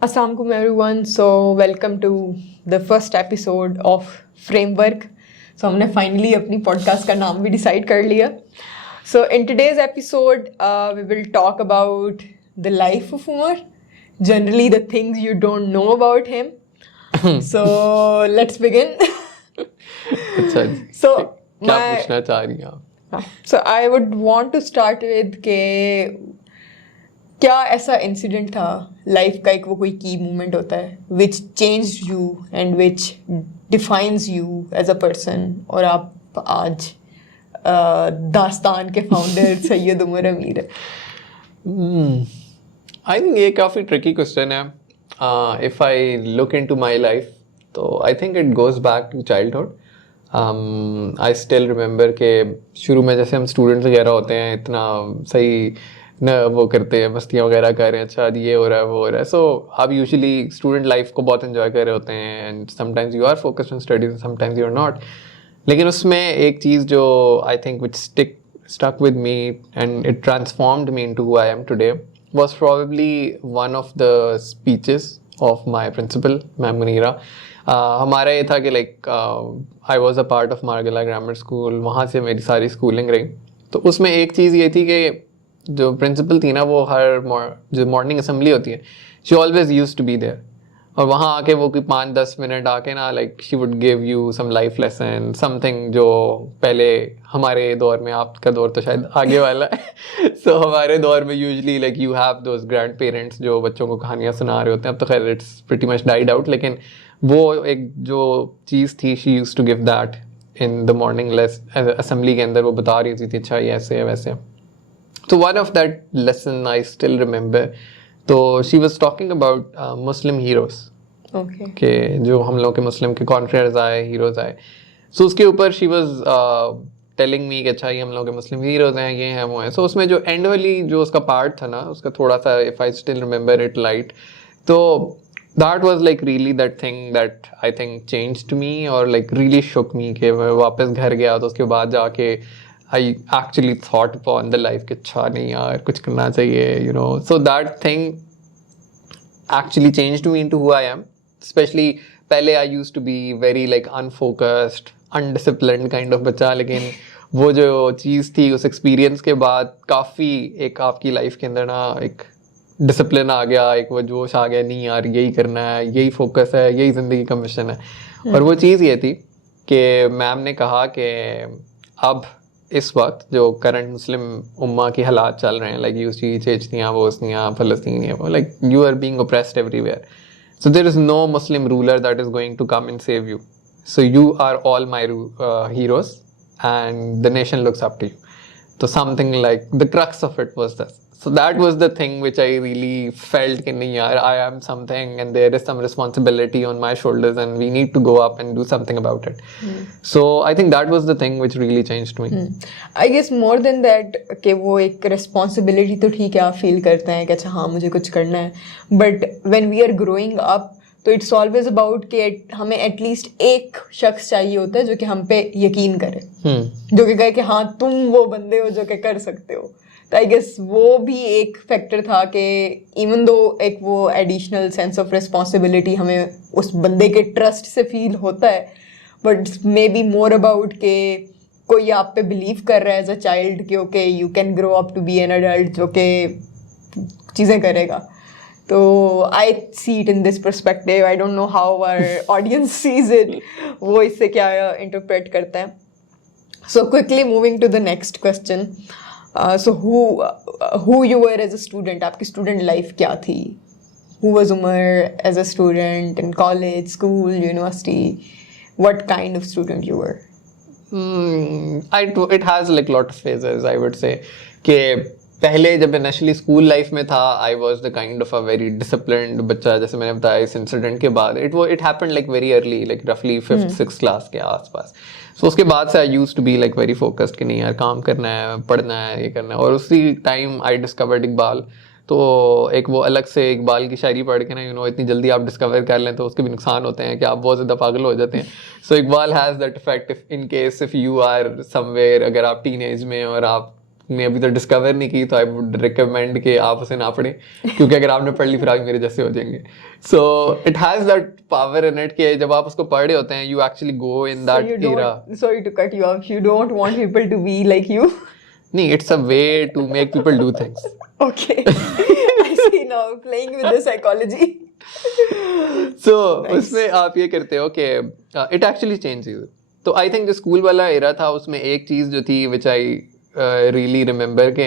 Assalamualaikum everyone. So welcome to the first episode of Framework. So हमने finally अपनी podcast का नाम भी decide कर लिया. So in today's episode, we will talk about the life of Umar. Generally, the things you don't know about him. So let's begin. अच्छा जी, So क्या पूछना चाह रही हैं आप? So I would want to start with के क्या ऐसा इंसिडेंट था लाइफ का, एक वो कोई की मोमेंट होता है which changed you and which defines you as a person, और आप आज दास्तान के फाउंडर सैयद उमर अमीर है. आई थिंक ये काफ़ी ट्रिकी क्वेश्चन है. If I look into my life तो I think it goes back to childhood. I still remember के शुरू में जैसे हम स्टूडेंट्स वगैरह होते हैं, इतना सही न वो करते हैं, मस्तियाँ वगैरह कर रहे हैं, अच्छा ये हो रहा है वो हो रहा है. सो आप यूजुअली स्टूडेंट लाइफ को बहुत एंजॉय कर रहे होते हैं and sometimes you are focused on studies, sometimes you are not. लेकिन उसमें एक चीज़ जो I think which stuck with me and it transformed me into who I am today was probably one of the speeches of my principal, Ma'am Munira. हमारा ये था कि I was a part of Margala Grammar School, वहाँ से मेरी सारी schooling रही. तो उसमें एक चीज़ ये थी कि जो प्रिंसिपल थी ना, वो जो मॉर्निंग असेंबली होती है, she always use to be there. और वहाँ आके वो कोई 5-10 मिनट आके ना she would give you some life lesson, something जो पहले हमारे दौर में, आपका दौर तो शायद आगे वाला है. सो हमारे दौर में usually you have those grand parents जो बच्चों को कहानियाँ सुना रहे होते हैं. अब तो खैर it's pretty much died out, लेकिन वो एक जो चीज़ थी, she use to give that in the morning assembly के अंदर. वो बता रही थी अच्छा ये ऐसे है वैसे. तो one of that lesson I still remember. तो she was talking about Muslim heroes, के जो हम लोग के मुस्लिम के कॉन्फ्रेंस आए, हीरोज आए. सो उसके ऊपर शी वॉज टेलिंग मी कि अच्छा ये हम लोग के मुस्लिम हीरोज हैं, ये हैं वो हैं. सो उसमें जो एंड वाली जो उसका पार्ट था ना, उसका थोड़ा सा, if I still remember it light, तो that was really that thing that I think changed me और रियली शुक मी. कि मैं वापस घर गया तो उसके बाद जाके I actually thought upon the life कि अच्छा नहीं यार कुछ करना चाहिए, you know. So that thing actually changed me into who I am. Especially पहले I used to be very unfocused, undisciplined kind of बच्चा, लेकिन वो जो चीज़ थी उस एक्सपीरियंस के बाद काफ़ी एक आपकी लाइफ के अंदर ना एक डिसिप्लिन आ गया, एक वो जोश आ गया, नहीं यार यही करना है, यही फोकस है, यही ज़िंदगी का मिशन है. और वो चीज़ ये थी कि मैम ने कहा कि अब इस वक्त जो करंट मुस्लिम उम्मा की हालात चल रहे हैं, यू सी चेचनिया, बोस्निया, फ़लस्तीन, वो you are being oppressed everywhere. So there is no Muslim ruler that is going to come and save you. So you are all my heroes and the nation looks up to you. तो something the crux of it was this. So that was the thing which I really felt कि नहीं यार, I am something and there is some responsibility on my shoulders and we need to go up and do something about it. So I think that was the thing which really changed me. I guess more than that कि वो एक responsibility तो ठीक है, आप feel करते हैं कि अच्छा हाँ मुझे कुछ करना है, but when we are growing up तो इट्स ऑलवेज अबाउट कि हमें एटलीस्ट एक शख्स चाहिए होता है जो कि हम पे यकीन करे, जो कि कहे कि हाँ तुम वो बंदे हो जो कि कर सकते हो. तो आई गेस वो भी एक फैक्टर था कि इवन दो एक वो एडिशनल सेंस ऑफ रिस्पॉन्सिबिलिटी हमें उस बंदे के ट्रस्ट से फील होता है, but maybe more about के कोई आप पे बिलीव कर रहा है एज अ चाइल्ड कि okay you can grow up to be an adult जो कि चीज़ें करेगा. तो I see it in this perspective. I don't know how our audience sees it, वो इससे क्या इंटरप्रेट करते हैं. So quickly moving to the next question. So who you were as a student? आपकी student life क्या थी? Who was Umar as a student in college, school, university? What kind of student you were? It has lot of phases, I would say. कि पहले जब initially school life में था, I was the kind of a very disciplined बच्चा. जैसे मैंने बताया इस इंसिडेंट के बाद इट हैपेंड वेरी अर्ली, रफली 5th-6th क्लास के आसपास. सो उसके बाद से I use to be very focused कि नहीं यार काम करना है, पढ़ना है, ये करना है. और उसी टाइम आई डिस्कवर्ड इकबाल. तो एक वो अलग से इकबाल की शायरी पढ़ के ना इतनी जल्दी आप डिस्कवर कर लें तो उसके भी नुकसान होते हैं कि आप बहुत ज़्यादा पागल हो जाते हैं. So Iqbal has that effect in case if you are somewhere, अगर आप टीन एज में और आप आपने अभी तक डिस्कवर नहीं की तो आई वुड रिकमेंड कि आप उसे ना पढ़ें, क्योंकि अगर आपने पढ़ ली फिर आप मेरे जैसे हो जाएंगे. So it has that power in it कि जब आप उसको पढ़ रहे होते हैं you actually go in that era. Sorry to cut you off. You don't want people to be like you. नहीं, it's a way to make people do things. Okay. I see now. Playing with the psychology. So उसमें आप ये करते हो कि it actually change you. तो I think जो school वाला एरा था उसमें एक चीज़ जो थी विच आई रियली रिमेंबर कि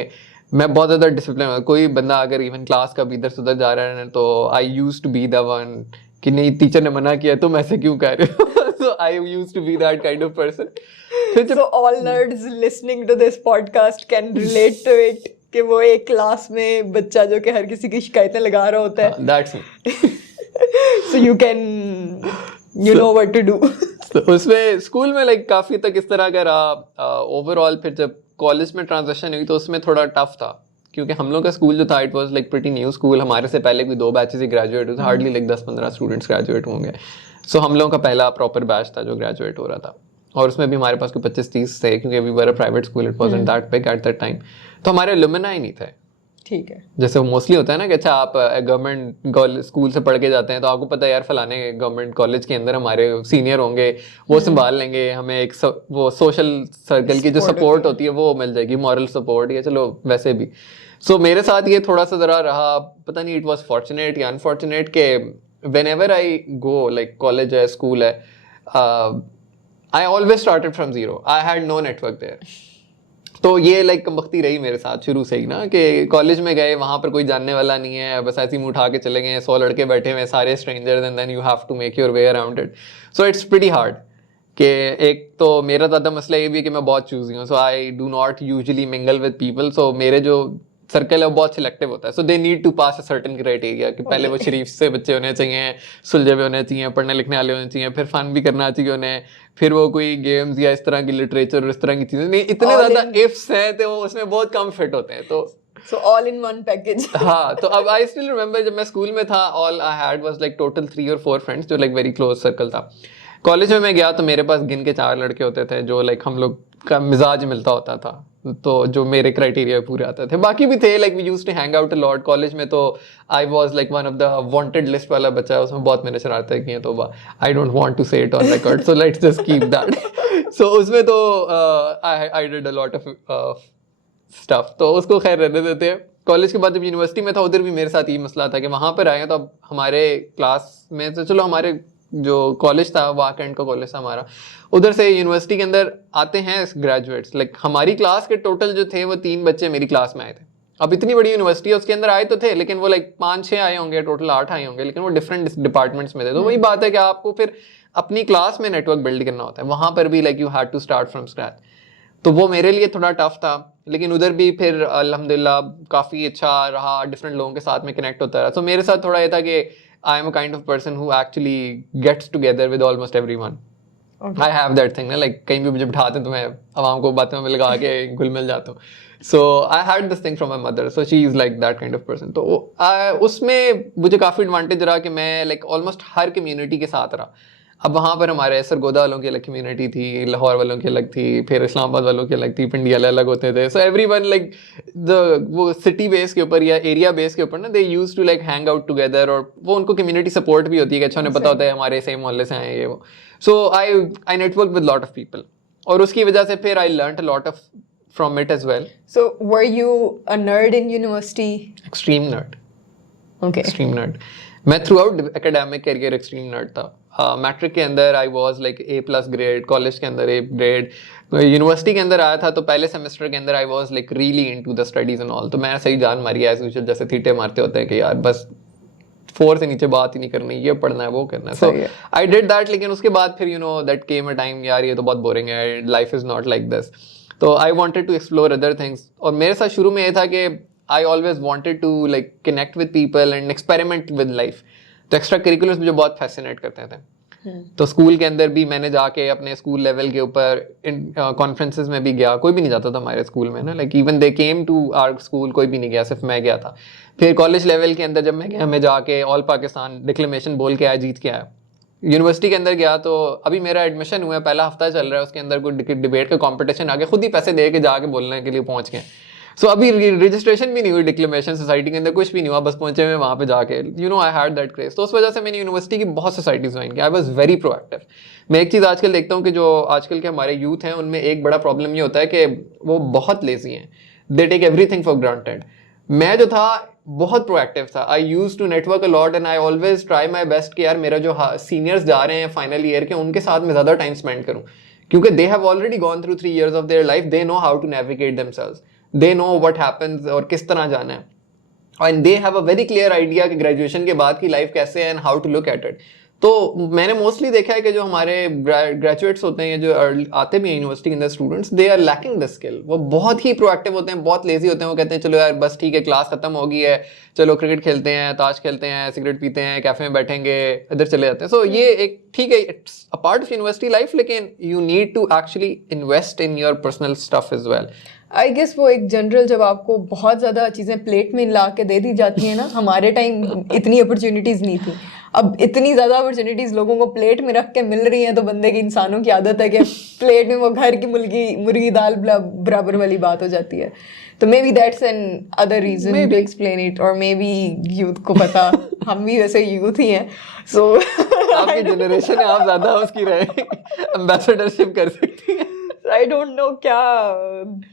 मैं बहुत ज़्यादा डिसिप्लिन. कोई बंदा अगर इवन क्लास का भी इधर से उधर जा रहा है तो I use to be the one कि नहीं टीचर ने मना किया तुम ऐसे क्यों कर रहे हो. So I use to be that kind of person. So all nerds listening to this podcast can relate to it कि वो एक क्लास में बच्चा जो कि हर किसी की शिकायतें लगा रहा होता है. That's So you can know what to do. तो उसमें स्कूल में लाइक काफ़ी तक इस तरह का रहा. ओवरऑल फिर जब कॉलेज में ट्रांजिशन हुई तो उसमें थोड़ा टफ था, क्योंकि हम लोग का स्कूल जो था it was like pretty new school. हमारे से पहले कोई 2 बैचेस ही ग्रेजुएट हुए, हार्डली लाइक 10-15 स्टूडेंट्स ग्रेजुएट होंगे. सो हम लोगों का पहला प्रॉपर बैच था जो ग्रेजुएट हो रहा था, और उसमें भी हमारे पास कोई 25-30 थे, क्योंकि we were a private school, it wasn't that big at that time. तो हमारे एलुमनाई नहीं थे. ठीक है. जैसे मोस्टली होता है ना कि अच्छा आप गवर्नमेंट स्कूल से पढ़ के जाते हैं तो आपको पता है यार फलाने गवर्नमेंट कॉलेज के अंदर हमारे सीनियर होंगे, वो संभाल लेंगे हमें, एक वो सोशल सर्कल की जो सपोर्ट होती है वो मिल जाएगी, मॉरल सपोर्ट या चलो वैसे भी. सो मेरे साथ ये थोड़ा सा ज़रा रहा, पता नहीं इट वॉज फॉर्चुनेट या अनफॉर्चुनेट कि whenever I go like college है स्कूल है, I always started from zero. I had no network there. तो ये लाइक कमबख्ती रही मेरे साथ शुरू से ही ना, कि कॉलेज में गए वहाँ पर कोई जानने वाला नहीं है, बस ऐसे ही मुँह उठा के चले गए, 100 लड़के बैठे हुए सारे strangers, and then you have to make your way around it. So it's pretty hard. कि एक तो मेरा ज़्यादा मसला ये भी है कि मैं बहुत चूज़ी हूँ, so I do not usually mingle with people. So मेरे जो सर्कल है वो बहुत सिलेक्टिव होता है. So they need to pass a certain criteria कि पहले वो शरीफ से बच्चे होने चाहिए, सुलझे हुए होने चाहिए, पढ़ने लिखने वाले होने चाहिए, फिर फन भी करना चाहिए उन्हें, फिर वो कोई गेम्स या इस तरह की लिटरेचर और इस तरह की चीज़ें नहीं. इतने ज़्यादा इफ्स हैं तो वो उसमें बहुत कम फिट होते हैं. तो So all in one package. हाँ. तो अब आई स्टिल रिमेंबर जब मैं स्कूल में था, all I had was like total 3 or 4 friends जो लाइक वेरी क्लोज सर्कल था. कॉलेज में मैं गया तो मेरे पास गिन के 4 लड़के होते थे जो लाइक हम लोग का मिजाज मिलता होता था, तो जो मेरे क्राइटेरिया पूरे आते थे. बाकी भी थे like we used to hang out a lot. College में तो I was like one of the wanted list वाला बच्चा, उसमें बहुत मैंने शरारतें की हैं, तो I don't want to say it on record, so let's just keep that. So उसमें तो I did a lot of stuff, तो उसको खैर रहने देते हैं. कॉलेज के बाद जब यूनिवर्सिटी में था उधर भी मेरे साथ ये मसला था कि वहाँ पर आए तो अब हमारे क्लास में तो चलो हमारे जो कॉलेज था वाक एंड का कॉलेज था हमारा, उधर से यूनिवर्सिटी के अंदर आते हैं ग्रेजुएट्स. लाइक हमारी क्लास के टोटल जो थे वो 3 बच्चे मेरी क्लास में आए थे. अब इतनी बड़ी यूनिवर्सिटी है उसके अंदर आए तो थे, लेकिन वो लाइक 5-6 आए होंगे, टोटल 8 आए होंगे, लेकिन वो डिफरेंट डिपार्टमेंट्स में थे. तो वही बात है कि आपको फिर अपनी क्लास में नेटवर्क बिल्ड करना होता है. वहाँ पर भी like you had to start from scratch. तो वो मेरे लिए थोड़ा टफ था, लेकिन उधर भी फिर अल्हम्दुलिल्लाह काफ़ी अच्छा रहा, डिफरेंट लोगों के साथ में कनेक्ट होता रहा. तो मेरे साथ थोड़ा ये था कि I am a kind of person who actually gets together with almost everyone. I have that thing ना, लाइक कहीं भी मुझे बिठाते हैं तो मैं आवाम को बातों में लगा के घुल मिल जाता हूँ. So I had this thing from my mother, so she is like that kind of person. तो उसमें मुझे काफ़ी एडवांटेज रहा कि मैं लाइक ऑलमोस्ट हर कम्युनिटी के साथ रहा. अब वहाँ पर हमारे सरगोदा वालों की अलग कम्युनिटी थी, लाहौर वालों की अलग थी, फिर इस्लामाबाद वालों की अलग थी, पिंडी वाले अलग होते थे. सो एवरीवन लाइक वो सिटी बेस के ऊपर या एरिया बेस के ऊपर ना they used to like hang out together, और वो उनको कम्युनिटी सपोर्ट भी होती है कि अच्छा उन्हें पता होता है हमारे सेम मोहल्ले से आए ये वो. So I network with lot of people, और उसकी वजह से फिर I learn a lot of from it as well. So were you a nerd in university? Extreme nerd. Okay. Extreme nerd. मैं throughout academic career extreme nerd था. Matric के अंदर I was like A+ grade, college के अंदर A grade, university के अंदर आया था तो पहले सेमेस्टर के अंदर I was like really into the studies and all. तो मैं सही जान मारी एज यूजुअल, जैसे थीटे मारते होते हैं कि यार बस 4 से नीचे बात ही नहीं करनी, ये पढ़ना है वो करना है. So I did that. लेकिन उसके बाद फिर you know that came a time यार ये तो बहुत बोरिंग है, life is not like this. तो I wanted to explore other things. और मेरे साथ शुरू में ये था कि I always wanted to like connect with people and experiment with life. तो एक्स्ट्रा करिकुलर्स मुझे बहुत फैसिनेट करते थे. तो स्कूल के अंदर भी मैंने जाके अपने स्कूल लेवल के ऊपर कॉन्फ्रेंसेस में भी गया. कोई भी नहीं जाता था हमारे स्कूल में ना, like even they came to our school, कोई भी नहीं गया, सिर्फ मैं गया था. फिर कॉलेज लेवल के अंदर जब मैं गया, मैं जाके ऑल पाकिस्तान डिक्लेमेशन बोल के आया, जीत के आया. यूनिवर्सिटी के अंदर गया तो अभी मेरा एडमिशन हुआ है, पहला हफ्ता चल रहा है, उसके अंदर कोई डिबेट का कॉम्पिटिशन आ गया, खुद ही पैसे दे के जाके बोलने के लिए पहुँच गए. सो अभी रजिस्ट्रेशन भी नहीं हुई डिक्लेमेशन सोसाइटी के अंदर, कुछ भी नहीं हुआ, बस पहुंचे मैं वहाँ पे जाके, you know I had that craze. तो उस वजह से मैंने यूनिवर्सिटी की बहुत सोसाइटीज ज्वाइन की, आई वाज वेरी प्रोएक्टिव। मैं एक चीज़ आजकल देखता हूँ कि जो आजकल के हमारे यूथ हैं उनमें एक बड़ा प्रॉब्लम ये होता है कि वो बहुत लेजी हैं, they take everything for granted. मैं जो था बहुत प्रोएक्टिव था, I use to network a lot and I always try my best कि यार मेरा जो सीनियर्स जा रहे हैं फाइनल ईयर के, उनके साथ मैं ज़्यादा टाइम स्पेंड करूँ, क्योंकि they have already gone through 3 years of their life, they know how to navigate themselves, they know what happens और किस तरह जाना है, and they have a very clear idea कि ग्रेजुएशन के बाद की लाइफ कैसे है and how to look at it. तो मैंने मोस्टली देखा है कि जो हमारे ग्रेजुएट्स होते हैं, जो आते भी हैं यूनिवर्सिटी के अंदर students, they are lacking the skill. वो बहुत ही प्रोएक्टिव होते हैं, बहुत लेजी होते हैं। वो कहते हैं चलो यार बस ठीक है, क्लास खत्म हो गई है, चलो क्रिकेट खेलते हैं, ताश खेलते हैं, सिगरेट पीते हैं, कैफे में बैठेंगे, इधर चले जाते हैं। सो ये एक ठीक है, it's a part of university life, लेकिन you need to actually invest in your personal stuff as well. I guess वो एक जनरल, जब आपको बहुत ज़्यादा चीज़ें प्लेट में ला के दे दी जाती हैं ना, हमारे टाइम इतनी अपॉर्चुनिटीज़ नहीं थी, अब इतनी ज़्यादा अपॉर्चुनिटीज़ लोगों को प्लेट में रख के मिल रही हैं, तो बंदे की, इंसानों की आदत है कि प्लेट में वो घर की मुर्गी दाल बराबर वाली बात हो जाती है। तो maybe that's another reason to explain it, और मे बी यूथ को पता, हम भी वैसे यूथ ही हैं, सो आपकी जनरेशन है, आप ज़्यादा उसकी रहे एम्बेसडरशिप कर सकती हैं। आई डोंट नो क्या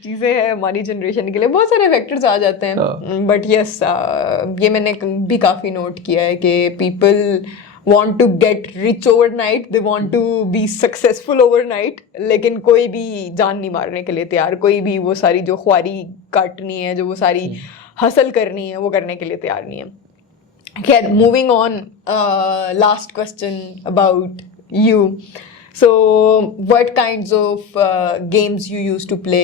चीज़ें हैं हमारी जनरेशन के लिए, बहुत सारे फैक्टर्स आ जाते हैं, बट यस ये मैंने भी काफ़ी नोट किया है कि people want to get rich overnight, they want to be successful overnight, लेकिन कोई भी जान नहीं मारने के लिए तैयार, कोई भी वो सारी जो ख्वारी काटनी है, जो वो सारी हसल करनी है, वो करने के लिए तैयार नहीं है। खैर, moving on, last question about you, so what kinds of games you used to play?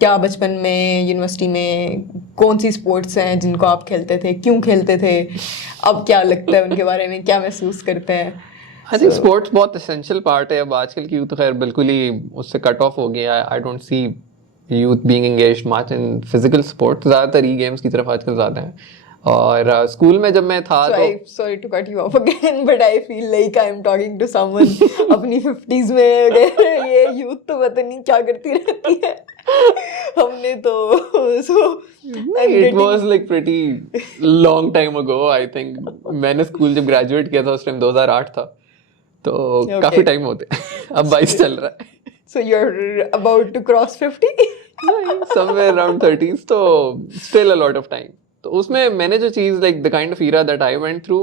क्या बचपन में, यूनिवर्सिटी में कौन सी स्पोर्ट्स हैं जिनको आप खेलते थे, क्यों खेलते थे, अब क्या लगता है उनके बारे में, क्या महसूस करते हैं? आई थिंक स्पोर्ट्स बहुत एसेंशियल पार्ट है। अब आजकल की यूथ तो खैर बिल्कुल ही उससे कट ऑफ हो गया। I don't see youth being engaged much in physical sports, ज़्यादातर ई गेम्स की तरफ आजकल ज़्यादा है। और स्कूल में जब मैं था तो sorry to cut you off again, but I feel like I am talking to someone अपनी 50s में, ये यूथ तो पता नहीं क्या करती रहती है, हमने तो it was like pretty long time ago. I think मैंने स्कूल जब ग्रेजुएट किया था उस टाइम 2008 था, तो काफी टाइम होते अब 22 चल रहा है। So you're about to cross 50? Somewhere around 30s, तो still a lot of time। तो उसमें मैंने जो चीज़ like the kind of era that I went through,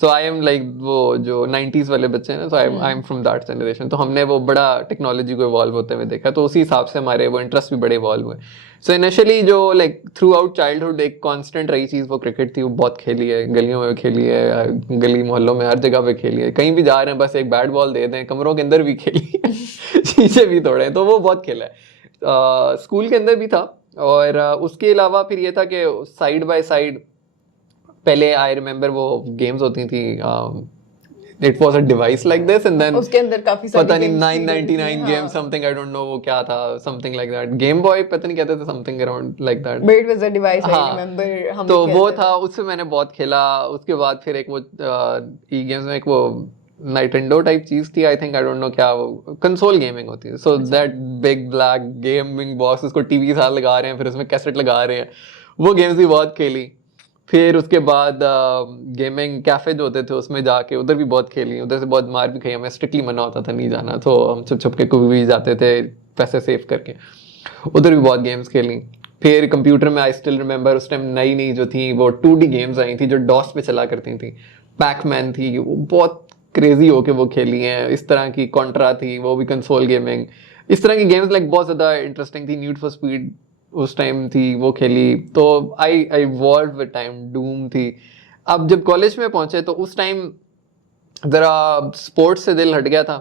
so I am like वो जो 90s वाले बच्चे हैं ना, so I am from that generation. तो हमने वो बड़ा टेक्नोलॉजी को इवॉल्व होते हुए देखा, तो उसी हिसाब से हमारे वो इंटरेस्ट भी बड़े इवॉल्व हुए। सो इनिशियली जो लाइक थ्रू आउट चाइल्डहुड एक कांस्टेंट रही चीज़ वो क्रिकेट थी। वो बहुत खेली है, गलियों में खेली है, गली मोहल्लों में हर जगह पे खेली है, कहीं भी जा रहे हैं बस एक बैट बॉल दे दें, कमरों के अंदर भी खेली है, शीशे भी तोड़े हैं, तो वो बहुत खेला है। स्कूल के अंदर भी था, और उसके अलावा फिर ये था कि साइड बाय साइड पहले आई रिमेंबर वो गेम्स होती थी, it was a device like this, and then उसके अंदर काफी सारी पता नहीं 999 game something, I don't know वो क्या था, something like that, game boy पता नहीं कहते थे, something around like that, but it was a device, I remember हम तो वो था, उससे मैंने बहुत खेला। उसके बाद फिर एक वो ई गेम्स में एक वो नाइटेंडो टाइप चीज थी, I think, I don't no क्या, वो कंसोल गेमिंग होती है, so that big black gaming box, उसको टीवी के साथ लगा रहे हैं, फिर उसमें कैसेट लगा रहे हैं, वो गेम्स भी बहुत खेली। फिर उसके बाद गेमिंग कैफे जो होते थे उसमें जाके उधर भी बहुत खेली, उधर से बहुत मार भी खाई, हमें स्ट्रिक्टली मना होता था नहीं जाना, तो हम छुप छुप के कभी भी जाते थे पैसे सेव करके, उधर भी बहुत गेम्स खेली। फिर कंप्यूटर में आई स्टिल रिमेंबर उस टाइम नई नई जो थी वो 2D गेम्स आई थी जो डॉस पे चला करती थी, पैकमैन थी, वो बहुत क्रेजी होके वो खेली हैं। इस तरह की कॉन्ट्रा थी, वो भी कंसोल गेमिंग, इस तरह की गेम्स लाइक बहुत ज़्यादा इंटरेस्टिंग थी। नीड फॉर स्पीड उस टाइम थी, वो खेली, तो I evolve with time. Doom थी। अब जब कॉलेज में पहुंचे तो उस टाइम ज़रा स्पोर्ट्स से दिल हट गया था।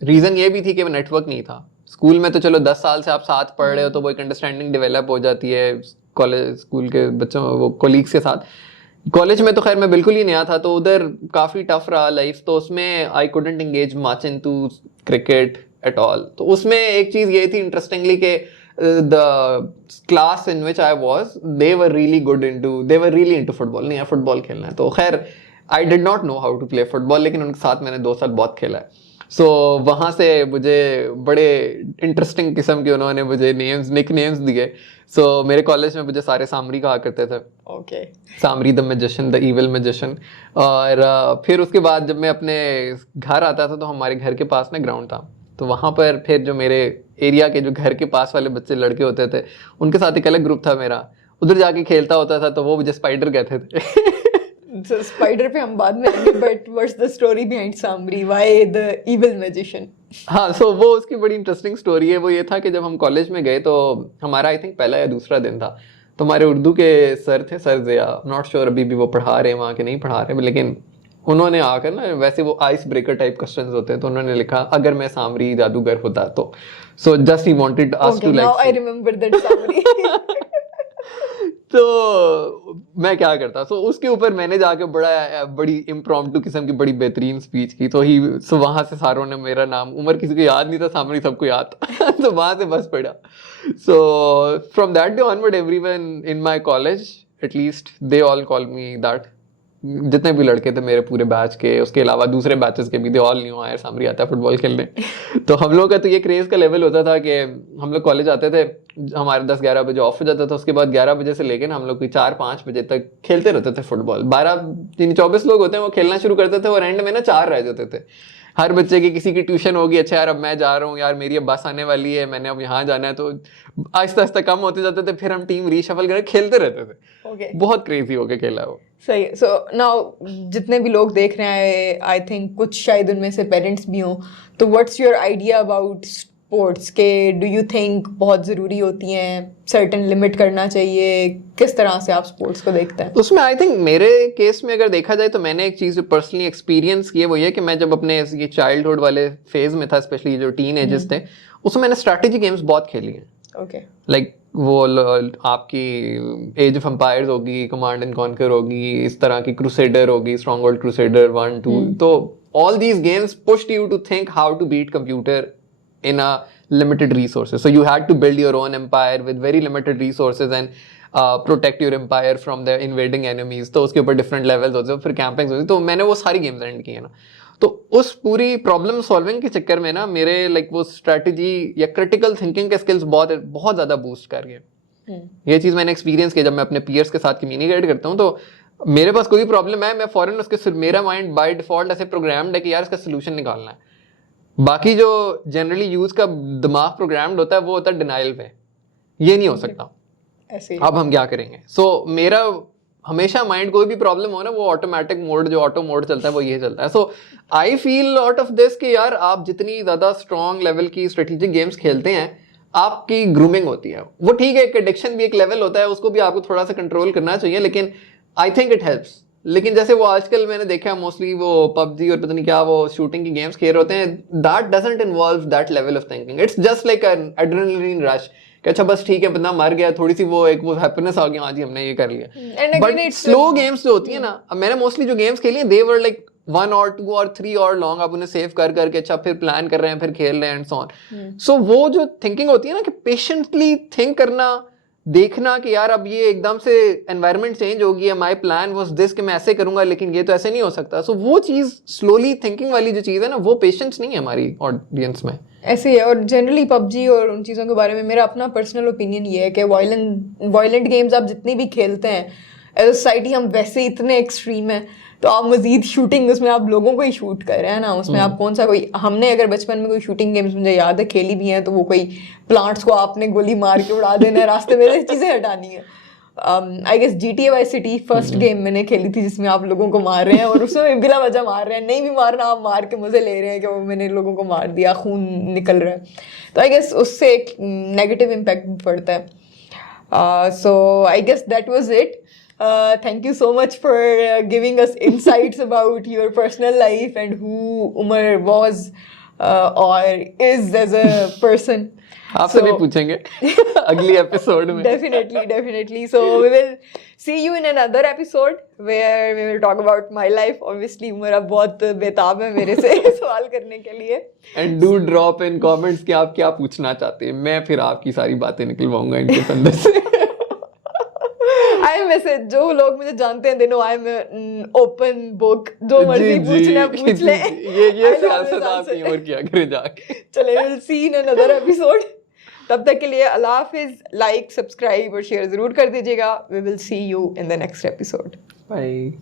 रीज़न ये भी थी कि वो नेटवर्क नहीं था। स्कूल में तो चलो 10 साल से आप साथ पढ़ रहे हो तो वो एक अंडरस्टैंडिंग डेवलप हो जाती है कॉलेज स्कूल के बच्चों वो कोलीग्स के साथ। कॉलेज में तो खैर मैं बिल्कुल ही नया था, तो उधर काफ़ी टफ रहा लाइफ, तो उसमें I couldn't engage much into cricket at all. तो उसमें एक चीज़ ये थी इंटरेस्टिंगली कि the class in which I was, they were really into football। नहीं, फुटबॉल खेलना है, तो खैर I did not know how to play football, लेकिन उनके साथ मैंने 2 साल बहुत खेला है। सो वहाँ से मुझे बड़े इंटरेस्टिंग किस्म के उन्होंने मुझे निक नेम्स दिए। सो मेरे कॉलेज में मुझे सारे सामरी कहा करते थे। Okay. Samri the magician, the evil magician. और फिर उसके बाद जब मैं अपने घर आता था तो हमारे घर के पास में ग्राउंड था, तो वहाँ पर फिर जो मेरे एरिया के जो घर के पास वाले बच्चे लड़के होते थे उनके साथ एक अलग ग्रुप था मेरा, उधर जाके खेलता होता था, तो वो मुझे स्पाइडर कहते थे। So, स्पाइडर पे हम बाद में आएंगे, but what's the story behind Samri, why the evil magician? हाँ, सो वो उसकी बड़ी इंटरेस्टिंग स्टोरी है। वो ये था कि जब हम कॉलेज में गए तो हमारा आई थिंक पहला या दूसरा दिन था, तो हमारे उर्दू के सर थे, सर ज़िया, नॉट श्योर अभी भी वो पढ़ा रहे हैं वहाँ के नहीं पढ़ा रहे, लेकिन उन्होंने आकर ना, वैसे वो आइस ब्रेकर टाइप क्वेश्चंस होते हैं, तो उन्होंने लिखा अगर मैं सामरी जादूगर होता तो। So just he wanted us to now I like, remember that सामरी। तो मैं क्या करता, सो उसके ऊपर मैंने जाके बड़ी इम्प्रॉम्प्टू किस्म की बड़ी बेहतरीन स्पीच की। तो ही सो वहां से सारों ने मेरा नाम, उमर किसी को याद नहीं था, सामने सबको याद था। तो वहां से बस पड़ा। So from that day onward everyone in my college at least they all call me that. जितने भी लड़के थे मेरे पूरे बैच के, उसके अलावा दूसरे बैचेस के भी, दे ऑल न्यू यार सामरी आता है फुटबॉल खेलने। तो हम लोग का तो ये क्रेज का लेवल होता था कि हम लोग कॉलेज आते थे, हमारे 10-11 बजे ऑफ हो जाता था, उसके बाद 11 बजे से लेके ना हम लोग कोई 4-5 बजे तक खेलते रहते थे फुटबॉल। 24 लोग होते हैं, वो खेलना शुरू करते थे और एंड में ना 4 रह जाते थे। हर बच्चे की किसी की ट्यूशन होगी, अच्छा यार अब मैं जा रहा हूँ यार, मेरी अब बस आने वाली है, मैंने अब यहाँ जाना है, तो आहिस्ता आहिस्ता कम होते जाते थे, फिर हम टीम रीशफल करके खेलते रहते थे। ओके, बहुत क्रेजी होके खेला वो। सही। सो नाउ जितने भी लोग देख रहे हैं, आई थिंक कुछ शायद उनमें से पेरेंट्स भी हों, तो what's your idea about sports के? डू यू थिंक बहुत ज़रूरी होती हैं, सर्टेन लिमिट करना चाहिए? किस तरह से आप स्पोर्ट्स को देखते हैं? उसमें आई थिंक मेरे केस में अगर देखा जाए तो मैंने एक चीज़ पर्सनली एक्सपीरियंस की है, वो ये कि मैं जब अपने ये चाइल्डहुड वाले फेज में था, स्पेशली जो टीन एजेस थे, उसमें मैंने स्ट्रैटेजी गेम्स बहुत खेली हैं। ओके। लाइक वो आपकी एज ऑफ एम्पायर्स होगी, कमांड एंड कॉन्कर होगी, इस तरह की क्रूसेडर होगी, स्ट्रॉन्गहोल्ड क्रूसेडर 1, 2, तो all these games pushed you to think how to beat computer in a limited resources. So you had to build your own empire with very limited resources and protect your empire from the invading enemies. तो उसके ऊपर different levels होते हैं, फिर campings होती, तो मैंने वो सारी गेम्स एंड की है ना। तो उस पूरी प्रॉब्लम सॉल्विंग के चक्कर में ना मेरे लाइक वो स्ट्रेटजी या क्रिटिकल थिंकिंग के स्किल्स बहुत बहुत ज़्यादा बूस्ट कर गए। ये चीज़ मैंने एक्सपीरियंस किया जब मैं अपने पीयर्स के साथ कम्युनिकेट करता हूँ, तो मेरे पास कोई प्रॉब्लम है, मैं फॉरन उसके, मेरा माइंड बाय डिफॉल्ट ऐसे प्रोग्राम्ड है कि यार इसका सोल्यूशन निकालना है। बाकी जो जनरली यूज का दिमाग प्रोग्राम्ड होता है वो होता है डिनाइल पे, ये नहीं हो सकता, ऐसे अब हम क्या करेंगे। सो मेरा हमेशा माइंड कोई भी प्रॉब्लम हो ना, वो ऑटोमेटिक मोड, जो ऑटो मोड चलता है वो ये चलता है। So I feel out of this कि यार आप जितनी ज्यादा स्ट्रॉन्ग लेवल की स्ट्रेटेजिक गेम्स खेलते हैं, आपकी ग्रूमिंग होती है। वो ठीक है, एक एडिक्शन भी एक लेवल होता है, उसको भी आपको थोड़ा सा कंट्रोल करना चाहिए, लेकिन आई थिंक इट हेल्प्स। लेकिन जैसे वो आजकल मैंने देखा मोस्टली वो पबजी और पता नहीं क्या वो शूटिंग की गेम्स खेल रहे होते हैं, that doesn't involve that level of thinking, it's just like an adrenaline rush कि अच्छा बस ठीक है बंदा मर गया, थोड़ी सी वो एक वो हैप्पीनेस आ गई, हाँ जी हमने ये कर लिया। बट स्लो गेम्स जो होती है ना, अब मैंने मोस्टली जो गेम्स खेली हैं दे वर लाइक 1 or 2 or 3 और लॉन्ग, आप उन्हें सेव कर करके अच्छा फिर प्लान कर रहे हैं, फिर खेल रहे हैं एंड सो ऑन। सो वो जो थिंकिंग होती है ना कि पेशेंटली थिंक करना, देखना कि यार अब ये एकदम से एनवायरनमेंट चेंज होगी, माय प्लान वाज दिस कि मैं ऐसे करूंगा लेकिन ये तो ऐसे नहीं हो सकता। सो वो चीज़ स्लोली थिंकिंग वाली जो चीज़ है ना, वो पेशेंस नहीं है हमारी ऑडियंस में। ऐसे ही है। और जनरली पबजी और उन चीज़ों के बारे में मेरा अपना पर्सनल ओपिनियन ये है कि वायलेंट गेम्स आप जितनी भी खेलते हैं एज अ सोसाइटी, हम वैसे इतने एक्सट्रीम हैं, तो आप मजीद शूटिंग, उसमें आप लोगों को ही शूट कर रहे हैं ना, उसमें आप कौन सा कोई, हमने अगर बचपन में कोई शूटिंग गेम्स मुझे याद है खेली भी हैं, तो वो कोई प्लांट्स को आपने गोली मार के उड़ा देना है, रास्ते में चीज़ें हटानी है। I guess GTA Vice City first game मैंने खेली थी जिसमें आप लोगों को मार रहे हैं, और उसमें बिला वजह मार रहे हैं, नहीं भी मारना, आप मार के मजे ले रहे हैं कि वो मैंने लोगों को मार दिया, खून निकल रहा है, तो आई गेस उससे एक नेगेटिव इम्पैक्ट भी पड़ता है। So I guess that was it. Thank you so much for giving us insights about your personal life and who Umar was or is as a person. आपसे भी पूछेंगे अगली episode में. Definitely. So we will see you in another episode where we will talk about my life. Obviously, Umar अब बहुत बेताब है मेरे से सवाल करने के लिए. And do drop in comments कि आप क्या पूछना चाहते हैं. मैं फिर आपकी सारी बातें निकलवाऊंगा इनके अंदर से. I आई एम ऐसे, जो लोग मुझे जानते हैं they know I am open book, जो मर्जी पूछना है पूछ ले। ये I'll सियासत always आप answer. कहीं और किया करे जाके। चले, will see in another episode. तब तक के लिए अल्लाह हाफिज, लाइक सब्सक्राइब और शेयर जरूर कर दीजिएगा। We will see you in the next episode. Bye.